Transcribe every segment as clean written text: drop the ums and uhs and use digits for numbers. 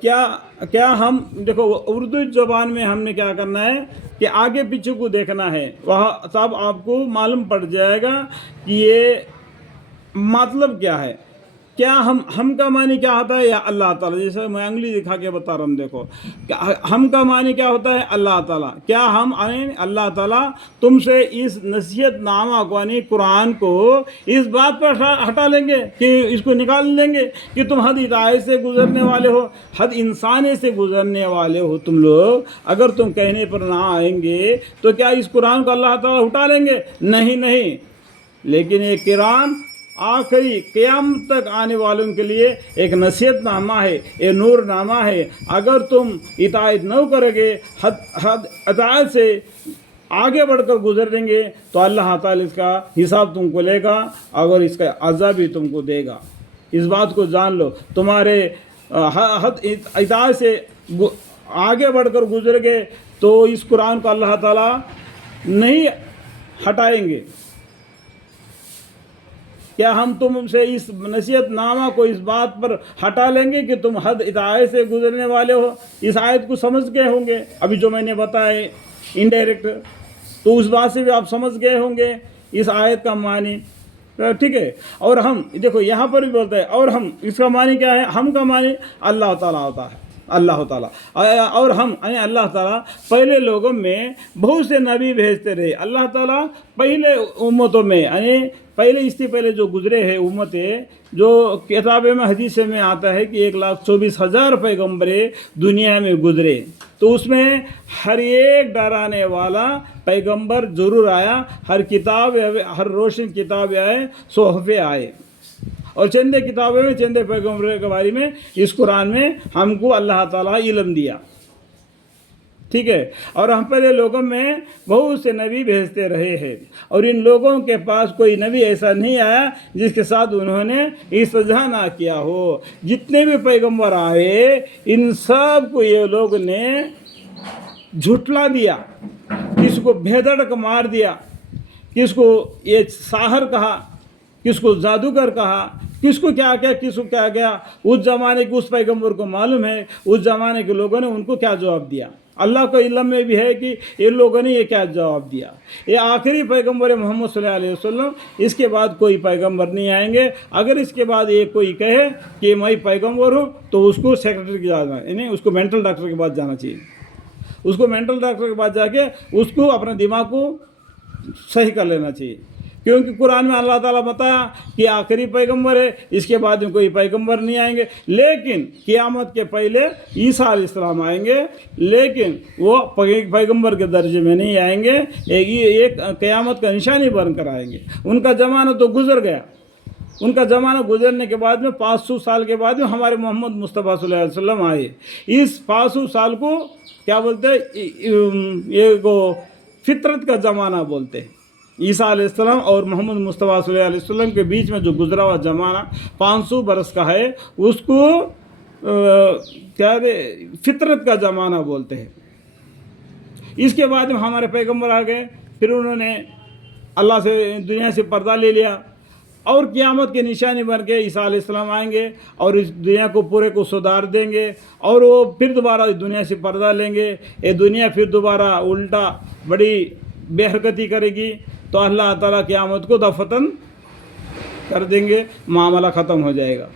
کیا ہم دیکھو اردو زبان میں ہم نے کیا کرنا ہے کہ آگے پیچھے کو دیکھنا ہے، وہاں تب آپ کو معلوم پڑ جائے گا کہ یہ مطلب کیا ہے. کیا ہم کا معنی کیا ہوتا ہے؟ یا اللہ تعالیٰ، جیسے میں انگلی دکھا کے بتا رہا ہوں، دیکھو ہم کا معنی کیا ہوتا ہے؟ اللہ تعالیٰ. کیا ہم اللہ تعالیٰ تم سے اس نصیحت نامہ کو یعنی قرآن کو اس بات پر ہٹا لیں گے کہ اس کو نکال لیں گے کہ تم حد ہدایت سے گزرنے والے ہو، حد انسانی سے گزرنے والے ہو تم لوگ. اگر تم کہنے پر نہ آئیں گے تو کیا اس قرآن کو اللہ تعالیٰ ہٹا لیں گے؟ نہیں. لیکن یہ قرآن آخری قیامت تک آنے والوں کے لیے ایک نصیحت نامہ ہے، یہ نور نامہ ہے. اگر تم اطاعت نہ کرو گے، حد اطاعت سے آگے بڑھ کر گزر دیں گے تو اللہ تعالیٰ اس کا حساب تم کو لے گا اور اس کا عذاب بھی تم کو دے گا. اس بات کو جان لو. تمہارے حد اطاعت سے آگے بڑھ کر گزر گئے تو اس قرآن کو اللہ تعالیٰ نہیں ہٹائیں گے. کیا ہم تم سے اس نصیحت نامہ کو اس بات پر ہٹا لیں گے کہ تم حد اطاعت سے گزرنے والے ہو؟ اس آیت کو سمجھ گئے ہوں گے ابھی جو میں نے بتایا انڈائریکٹ، تو اس بات سے بھی آپ سمجھ گئے ہوں گے اس آیت کا معنی. ٹھیک ہے. اور ہم دیکھو یہاں پر بھی بولتا ہے اور ہم، اس کا معنی کیا ہے؟ ہم کا معنی اللہ تعالیٰ ہوتا ہے، اللہ تعالیٰ. اور ہم یعنی اللہ تعالیٰ پہلے لوگوں میں بہت سے نبی بھیجتے رہے. اللہ تعالیٰ پہلے امتوں میں یعنی پہلے اس سے پہلے جو گزرے ہیں امتیں، جو کتابیں میں حدیث میں آتا ہے کہ 1,24,000 پیغمبریں دنیا میں گزرے، تو اس میں ہر ایک ڈرانے والا پیغمبر ضرور آیا. ہر کتاب، ہر روشن کتاب آئے، صحفے آئے، اور چندے کتابوں میں چندے پیغمبروں کے بارے میں اس قرآن میں ہم کو اللہ تعالیٰ علم دیا. ٹھیک ہے. اور ہم پہلے لوگوں میں بہت سے نبی بھیجتے رہے ہیں، اور ان لوگوں کے پاس کوئی نبی ایسا نہیں آیا جس کے ساتھ انہوں نے استہزاء نہ کیا ہو. جتنے بھی پیغمبر آئے ان سب کو یہ لوگ نے جھٹلا دیا، کس کو بھیدڑک مار دیا، کس کو یہ ساحر کہا، کس کو جادوگر کہا، کس کو کیا کیا، کس کو کیا کیا. اس زمانے کے اس پیغمبر کو معلوم ہے اس زمانے کے لوگوں نے ان کو کیا جواب دیا. اللہ کو علم میں بھی ہے کہ ان لوگوں نے یہ کیا جواب دیا. یہ آخری پیغمبر محمد صلی اللہ علیہ وسلم، اس کے بعد کوئی پیغمبر نہیں آئیں گے. اگر اس کے بعد یہ کوئی کہے کہ میں پیغمبر ہوں تو اس کو سیکرٹری کے جانا، یعنی اس کو مینٹل ڈاکٹر کے پاس جانا چاہیے. اس کو مینٹل ڈاکٹر کے پاس جا کے اس کو اپنا دماغ کو صحیح کر لینا چاہیے. کیونکہ قرآن میں اللہ تعالیٰ بتایا کہ آخری پیغمبر ہے، اس کے بعد میں کوئی پیغمبر نہیں آئیں گے. لیکن قیامت کے پہلے عیسیٰ علیہ السلام آئیں گے، لیکن وہ پیغمبر کے درجے میں نہیں آئیں گے. ایک قیامت کا نشانی بن کر آئیں گے. ان کا زمانہ تو گزر گیا. ان کا زمانہ گزرنے کے بعد میں 500 سال کے بعد میں ہمارے محمد مصطفیٰ صلی اللہ علیہ وسلم آئے. اس 500 سال کو کیا بولتے ہیں؟ یہ کو فطرت کا زمانہ بولتے ہیں. عیسیٰ علیہ السلام اور محمد مصطفیٰ صلی اللہ علیہ وسلم کے بیچ میں جو گزرا ہوا زمانہ 500 برس کا ہے، اس کو کیا فطرت کا زمانہ بولتے ہیں. اس کے بعد میں ہمارے پیغمبر آ گئے، پھر انہوں نے اللہ سے دنیا سے پردہ لے لیا، اور قیامت کے نشانی بن کے عیسیٰ علیہ السلام آئیں گے اور اس دنیا کو پورے کو سدھار دیں گے، اور وہ پھر دوبارہ دنیا سے پردہ لیں گے. یہ دنیا پھر دوبارہ الٹا بڑی بے حرکتی کرے گی، تو اللہ تعالیٰ قیامت کو دفتن کر دیں گے، معاملہ ختم ہو جائے گا.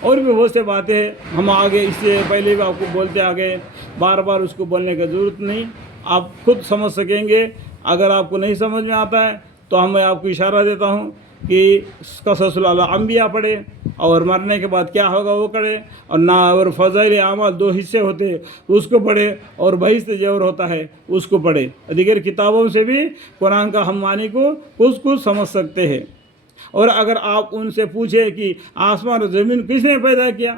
اور بھی بہت سے باتیں ہیں، ہم آگے اس سے پہلے بھی آپ کو بولتے آگے، بار بار اس کو بولنے کی ضرورت نہیں، آپ خود سمجھ سکیں گے. اگر آپ کو نہیں سمجھ میں آتا ہے تو میں آپ کو اشارہ دیتا ہوں کہ قصص الانبیاء پڑھے، اور مرنے کے بعد کیا ہوگا وہ پڑھے، اور نہ اور فضائل اعمال 2 حصے ہوتے ہیں اس کو پڑھے، اور بہشت جور ہوتا ہے اس کو پڑھے. دیگر کتابوں سے بھی قرآن کا ہم معنی کو کچھ سمجھ سکتے ہیں. اور اگر آپ ان سے پوچھیں کہ آسمان اور زمین کس نے پیدا کیا،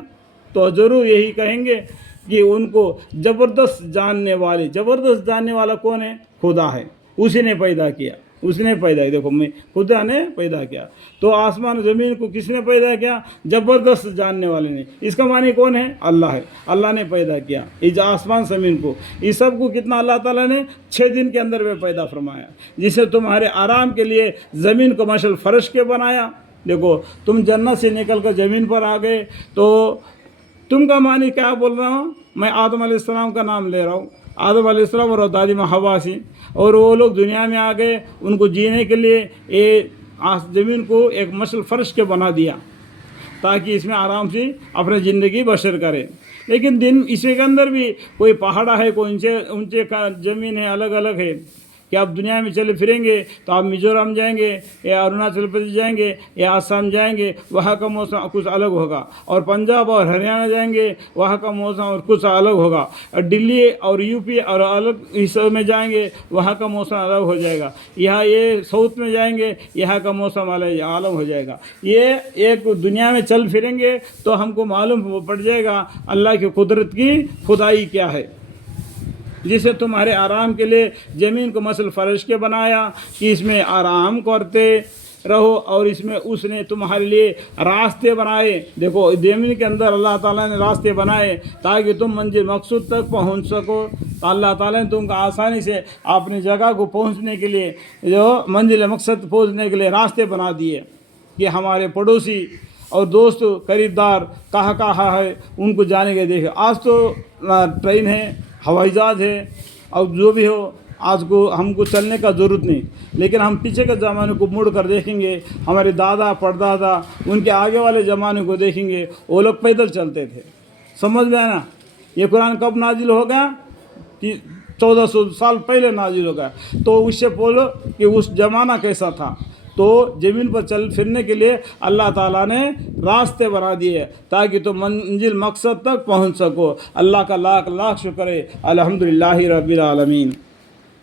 تو ضرور یہی کہیں گے کہ ان کو زبردست جاننے والا کون ہے؟ خدا ہے. اسی نے پیدا کیا، اس نے پیدا کیا. دیکھو میں خدا نے پیدا کیا، تو آسمان زمین کو کس نے پیدا کیا؟ زبردست جاننے والے نے. اس کا معنی کون ہے؟ اللہ ہے. اللہ نے پیدا کیا اس آسمان زمین کو. اس سب کو کتنا اللہ تعالیٰ نے 6 دن کے اندر میں پیدا فرمایا، جسے تمہارے آرام کے لیے زمین کو مشل فرش کے بنایا. دیکھو تم جنت سے نکل کر زمین پر آ گئے تو تم کا معنی کیا بول رہا ہوں؟ میں آدم علیہ السلام کا نام لے رہا ہوں، آدم علیہ السلام اور دادی ماں حوا سی، اور وہ لوگ دنیا میں آ گئے، ان کو جینے کے لیے یہ زمین کو ایک مشل فرش کے بنا دیا تاکہ اس میں آرام سے اپنے زندگی بسر کرے. لیکن دن اس کے اندر بھی کوئی پہاڑا ہے، کوئی اونچے کا زمین ہے، الگ الگ ہے کہ آپ دنیا میں چلے پھریں گے تو آپ میزورم جائیں گے یا اروناچل پردیش جائیں گے یا آسام جائیں گے، وہاں کا موسم کچھ الگ ہوگا، اور پنجاب اور ہریانہ جائیں گے وہاں کا موسم اور کچھ الگ ہوگا، اور دلی اور یو پی اور الگ حصوں میں جائیں گے وہاں کا موسم الگ ہو جائے گا، یہاں یہ ساؤتھ میں جائیں گے یہاں کا موسم الگ ہو جائے گا. یہ ایک دنیا میں چل پھریں گے تو ہم کو معلوم پڑ جائے گا اللہ کی قدرت کی خدائی کیا ہے، جسے تمہارے آرام کے لیے زمین کو مثل فرش کے بنایا کہ اس میں آرام کرتے رہو، اور اس میں اس نے تمہارے لیے راستے بنائے. دیکھو زمین کے اندر اللہ تعالیٰ نے راستے بنائے تاکہ تم منزل مقصود تک پہنچ سکو. تو اللہ تعالیٰ نے تم کو آسانی سے اپنی جگہ کو پہنچنے کے لیے، جو منزل مقصد پہنچنے کے لیے راستے بنا دیے کہ ہمارے پڑوسی اور دوست قریب دار کہاں ہے ان کو جانے کے. دیکھے آج تو ٹرین ہے، ہوائی جہاز ہے، اور جو بھی ہو آج کو ہم کو چلنے کا ضرورت نہیں. لیکن ہم پیچھے کے زمانے کو مڑ کر دیکھیں گے، ہمارے دادا پردادا ان کے آگے والے زمانے کو دیکھیں گے، وہ لوگ پیدل چلتے تھے. سمجھ میں آیا نا؟ یہ قرآن کب نازل ہوگا؟ کہ 1400 سال پہلے نازل ہوگا. تو اس سے بولو کہ اس زمانہ کیسا تھا. تو زمین پر چل پھرنے کے لیے اللہ تعالیٰ نے راستے بنا دیے تاکہ تم منزل مقصد تک پہنچ سکو. اللہ کا لاکھ لاکھ شکر ہے. الحمدللہ رب العالمین.